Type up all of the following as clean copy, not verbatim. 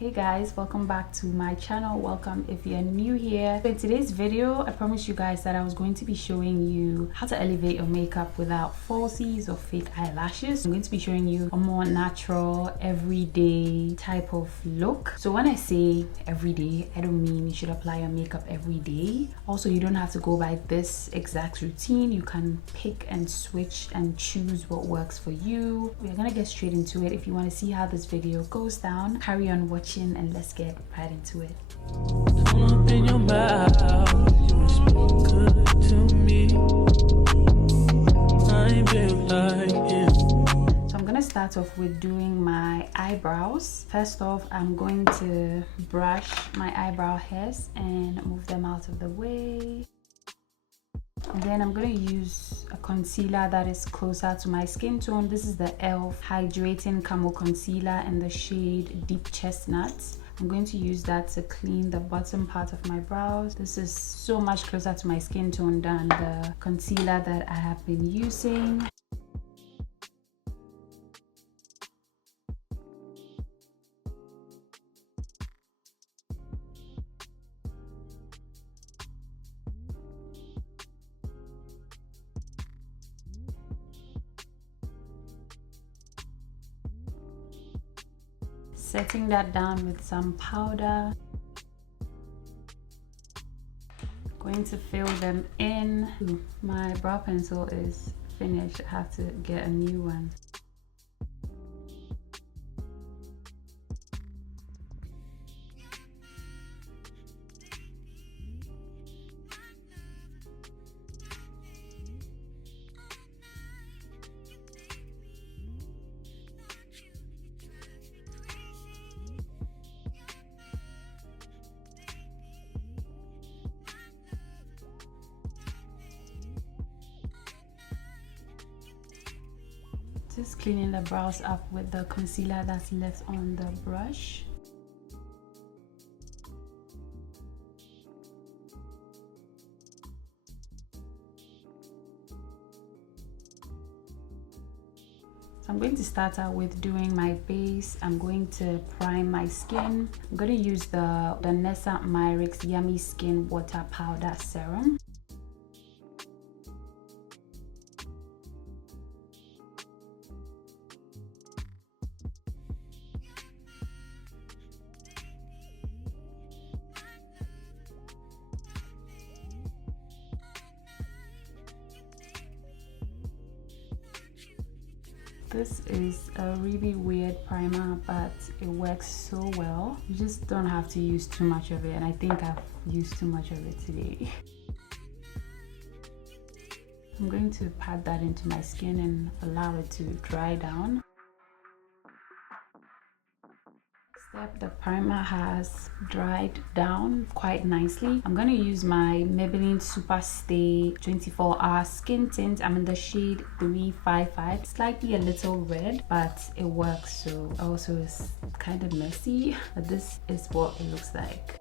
Hey guys, welcome back to my channel. Welcome if you're new here. In today's video, I promised you guys that I was going to be showing you how to elevate your makeup without falsies or fake eyelashes. I'm going to be showing you a more natural, everyday type of look. So when I say everyday, I don't mean you should apply your makeup every day. Also, you don't have to go by this exact routine. You can pick and switch and choose what works for you. We're gonna get straight into it. If you want to see how this video goes down, carry on watching and let's get right into it. Open your mouth, you speak good to me. I feel like it. So I'm gonna start off with doing my eyebrows. First off, I'm going to brush my eyebrow hairs and move them out of the way. And then I'm going to use a concealer that is closer to my skin tone. This is the e.l.f. Hydrating Camo Concealer in the shade Deep Chestnut. I'm going to use that to clean the bottom part of my brows. This is so much closer to my skin tone than the concealer that I have been using. Setting that down with some powder. Going to fill them in. My brow pencil is finished. I have to get a new one. Just cleaning the brows up with the concealer that's left on the brush. So I'm going to start out with doing my base. I'm going to prime my skin. I'm going to use the Nessa Myricks Yummy Skin Water Powder Serum. This is a really weird primer, but it works so well. You just don't have to use too much of it, and I think I've used too much of it today. I'm going to pat that into my skin and allow it to dry down. The primer has dried down quite nicely. I'm going to use my Maybelline Super Stay 24-hour skin tint. I'm in the shade 355. Slightly a little red, but it works. So also it's kind of messy, but this is what it looks like.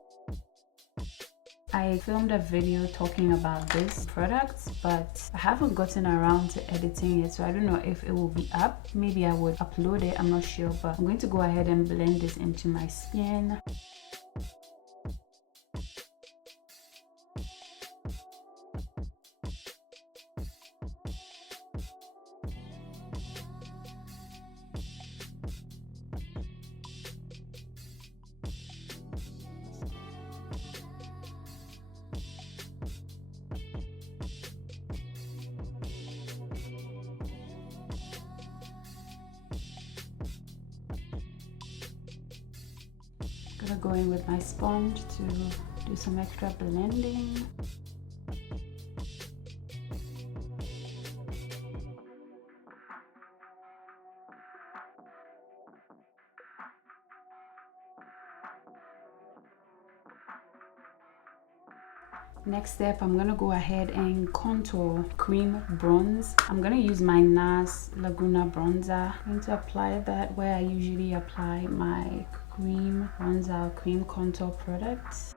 I filmed a video talking about this product, but I haven't gotten around to editing it, so I don't know if it will be up. Maybe I would upload it, I'm not sure, but I'm going to go ahead and blend this into my skin. Gonna go in with my sponge to do some extra blending. Next step, I'm gonna go ahead and contour cream bronze. I'm gonna use my NARS Laguna bronzer. I'm going to apply that where I usually apply my cream bronzer, cream contour products.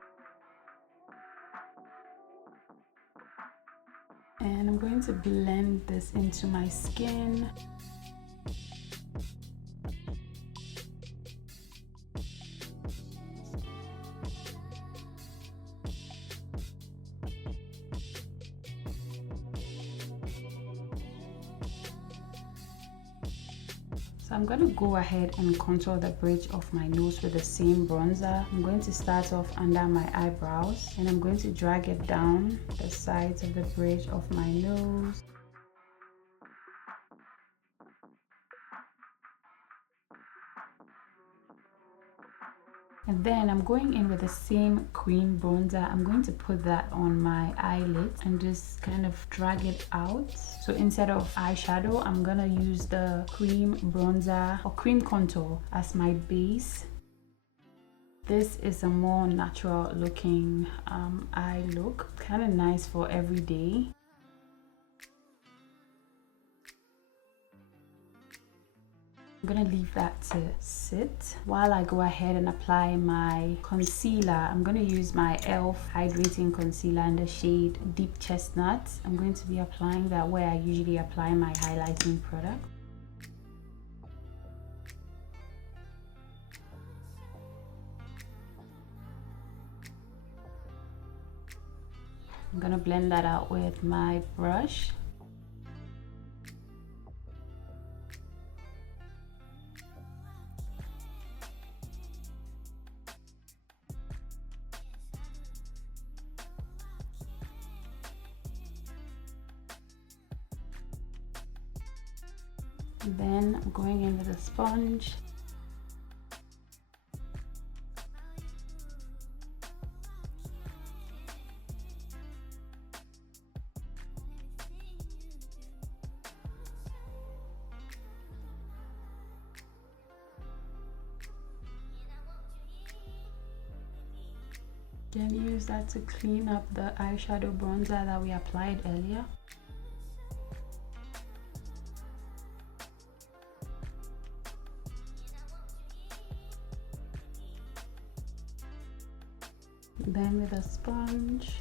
And I'm going to blend this into my skin. So I'm going to go ahead and contour the bridge of my nose with the same bronzer. I'm going to start off under my eyebrows and I'm going to drag it down the sides of the bridge of my nose. And then I'm going in with the same cream bronzer. I'm going to put that on my eyelid and just kind of drag it out. So instead of eyeshadow, I'm gonna use the cream bronzer or cream contour as my base. This is a more natural looking eye look, kind of nice for every day. I'm gonna leave that to sit while I go ahead and apply my concealer. I'm gonna use my e.l.f. hydrating concealer in the shade Deep Chestnut. I'm going to be applying that where I usually apply my highlighting product. I'm gonna blend that out with my brush. Then I'm going in with a sponge. Can use that to clean up the eyeshadow bronzer that we applied earlier. Then with a sponge,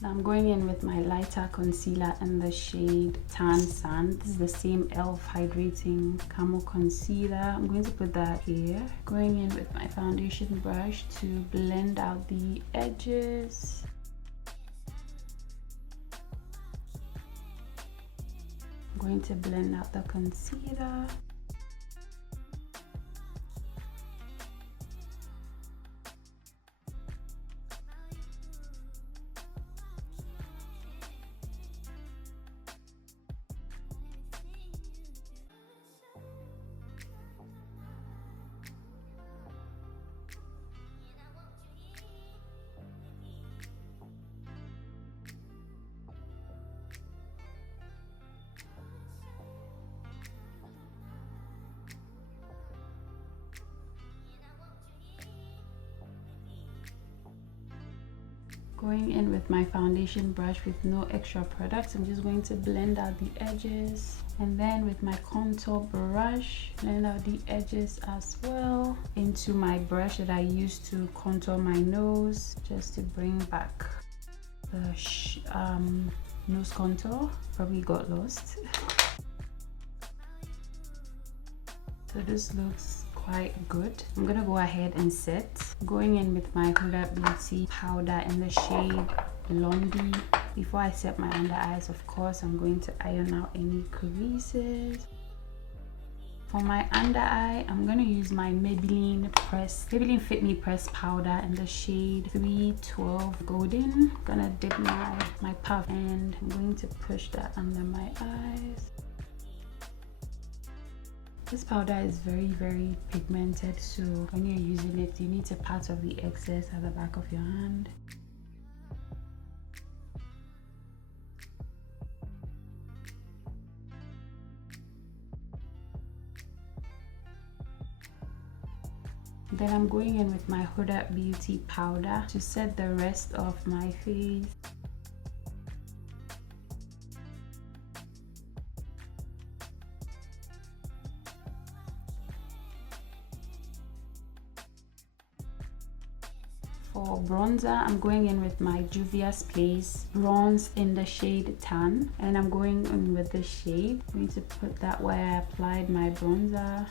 now I'm going in with my lighter concealer in the shade Tan Sand. This is the same e.l.f. hydrating camo concealer. I'm going to put that here. Going in with my foundation brush to blend out the edges. I'm going to blend out the concealer. Going in with my foundation brush with no extra products, I'm just going to blend out the edges, and then with my contour brush blend out the edges as well into my brush that I used to contour my nose, just to bring back the nose contour. Probably got lost. So this looks quite good. I'm gonna go ahead and set. Going in with my Huda Beauty powder in the shade Blondie. Before I set my under eyes, of course, I'm going to iron out any creases. For my under eye, I'm gonna use my Maybelline Fit Me Press powder in the shade 312 Golden. I'm gonna dip my puff and I'm going to push that under my eyes. This powder is very pigmented, so when you're using it, you need to pat off the excess at the back of your hand. Then I'm going in with my Huda Beauty powder to set the rest of my face. For bronzer, I'm going in with my Juvia's Place bronze in the shade Tan, and I'm going in with this shade. I'm going to put that where I applied my bronzer.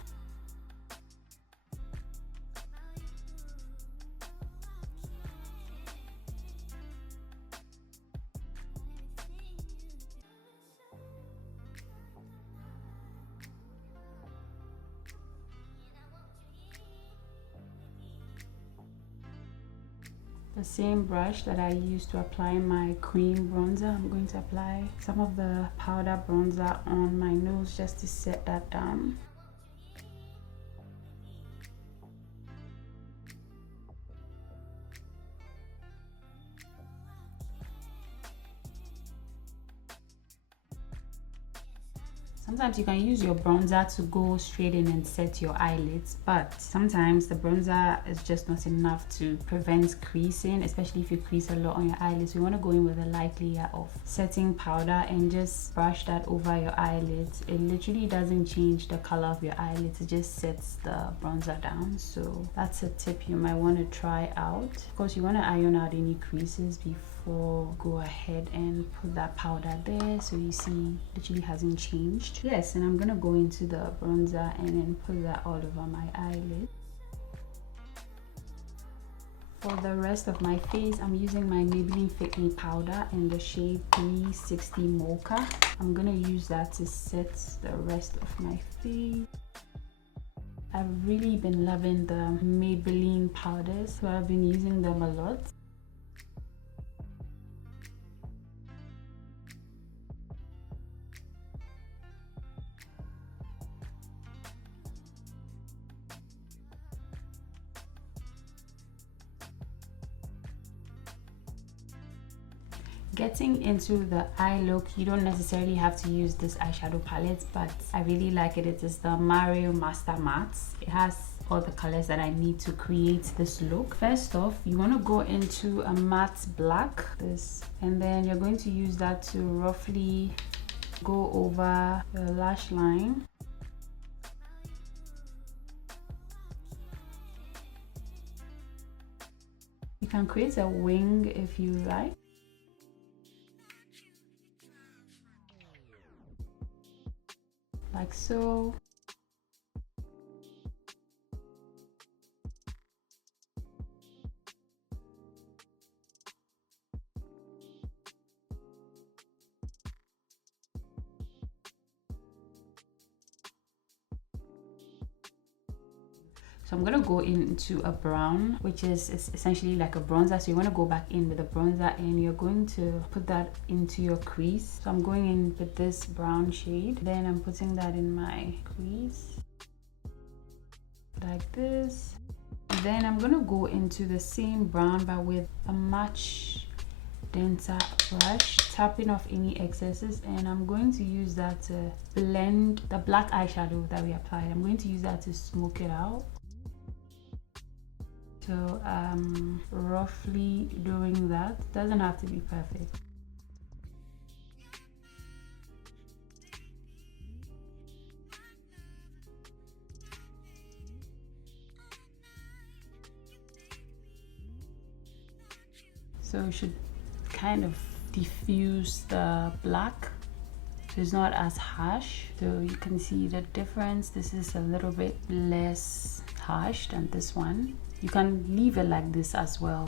The same brush that I used to apply my cream bronzer, I'm going to apply some of the powder bronzer on my nose just to set that down. Sometimes you can use your bronzer to go straight in and set your eyelids, but sometimes the bronzer is just not enough to prevent creasing, especially if you crease a lot on your eyelids. You want to go in with a light layer of setting powder and just brush that over your eyelids. It literally doesn't change the color of your eyelids, it just sets the bronzer down. So that's a tip you might want to try out. Of course, you want to iron out any creases before go ahead and put that powder there, so you see literally hasn't changed. Yes, and I'm gonna go into the bronzer and then put that all over my eyelid. For the rest of my face, I'm using my Maybelline Fit Me powder in the shade 360 Mocha. I'm gonna use that to set the rest of my face. I've really been loving the Maybelline powders, so I've been using them a lot. Getting into the eye look, you don't necessarily have to use this eyeshadow palette, but I really like it. It is the Mario Master Mattes. It has all the colors that I need to create this look. First off, you want to go into a matte black, this, and then you're going to use that to roughly go over the lash line. You can create a wing if you like. Like so. So I'm gonna go into a brown, which is essentially like a bronzer. So you want to go back in with a bronzer and you're going to put that into your crease. So I'm going in with this brown shade, then I'm putting that in my crease like this. Then I'm gonna go into the same brown but with a much denser brush, tapping off any excesses, and I'm going to use that to blend the black eyeshadow that we applied. I'm going to use that to smoke it out. So roughly doing that. Doesn't have to be perfect. So you should kind of diffuse the black so it's not as harsh. So you can see the difference. This is a little bit less harsh than this one. You can leave it like this as well.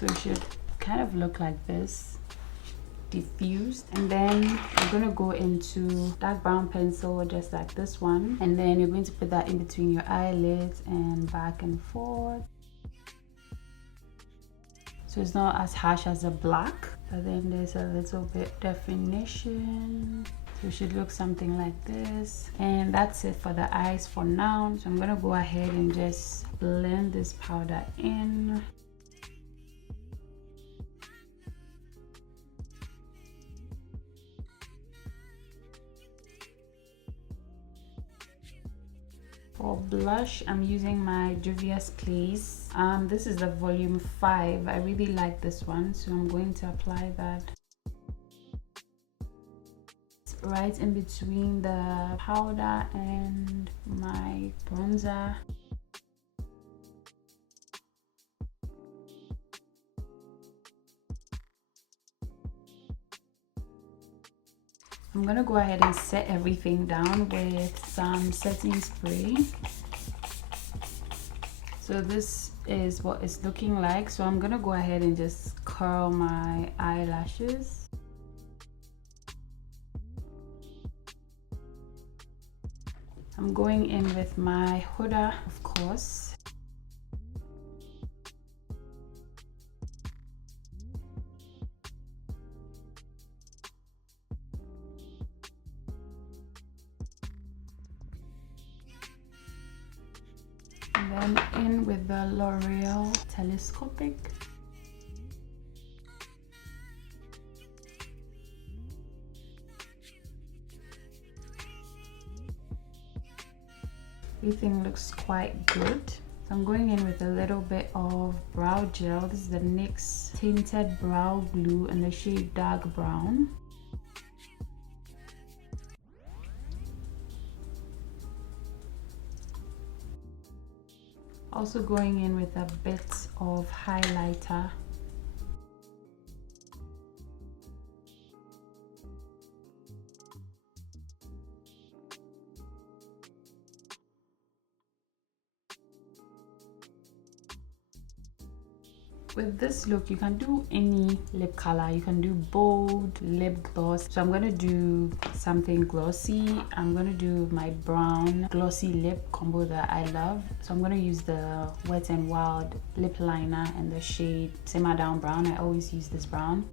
So it should kind of look like this, diffused. And then I'm gonna go into dark brown pencil just like this one, and then you're going to put that in between your eyelids and back and forth, so it's not as harsh as the black, but then there's a little bit definition. So it should look something like this. And that's it for the eyes for now. So I'm gonna go ahead and just blend this powder in. For blush, I'm using my Juvia's Place. This is the volume 5. I really like this one, so I'm going to apply that right in between the powder and my bronzer. I'm gonna go ahead and set everything down with some setting spray. So this is what it's looking like. So I'm gonna go ahead and just curl my eyelashes. I'm going in with my Huda, of course. And then in with the L'Oreal Telescopic. Everything looks quite good. So I'm going in with a little bit of brow gel. This is the NYX Tinted Brow Glue in the shade Dark Brown. Also going in with a bit of highlighter. With this look, you can do any lip color. You can do bold, lip gloss. So I'm gonna do something glossy. I'm gonna do my brown glossy lip combo that I love. So I'm gonna use the Wet n Wild lip liner in the shade Simmer Down Brown. I always use this brown.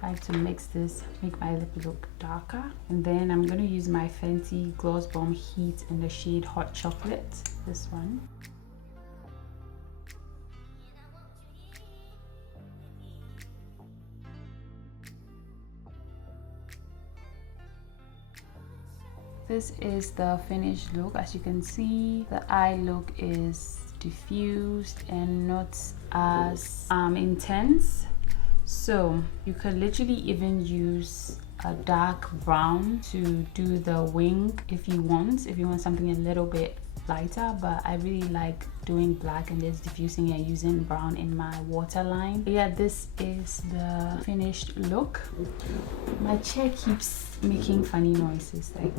Try to mix this, make my lip look darker. And then I'm gonna use my Fenty Gloss Bomb Heat in the shade Hot Chocolate, this one. This is the finished look. As you can see, the eye look is diffused and not as intense. So you could literally even use a dark brown to do the wing if you want something a little bit lighter, but I really like doing black and just diffusing and using brown in my waterline. But yeah, this is the finished look. My chair keeps making funny noises like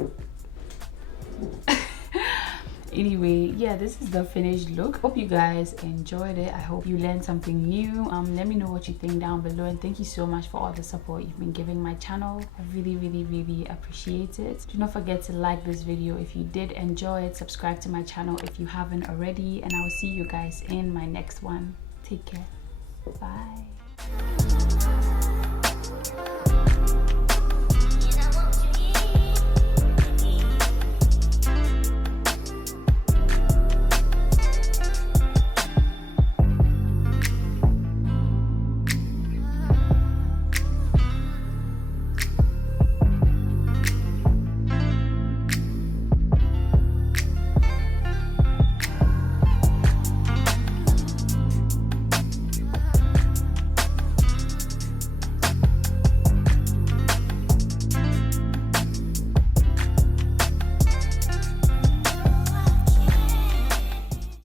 anyway, yeah, this is the finished look. Hope you guys enjoyed it. I hope you learned something new. Let me know what you think down below, and thank you so much for all the support you've been giving my channel. I really appreciate it. Do not forget to like this video if you did enjoy it. Subscribe to my channel if you haven't already, and I will see you guys in my next one. Take care. Bye.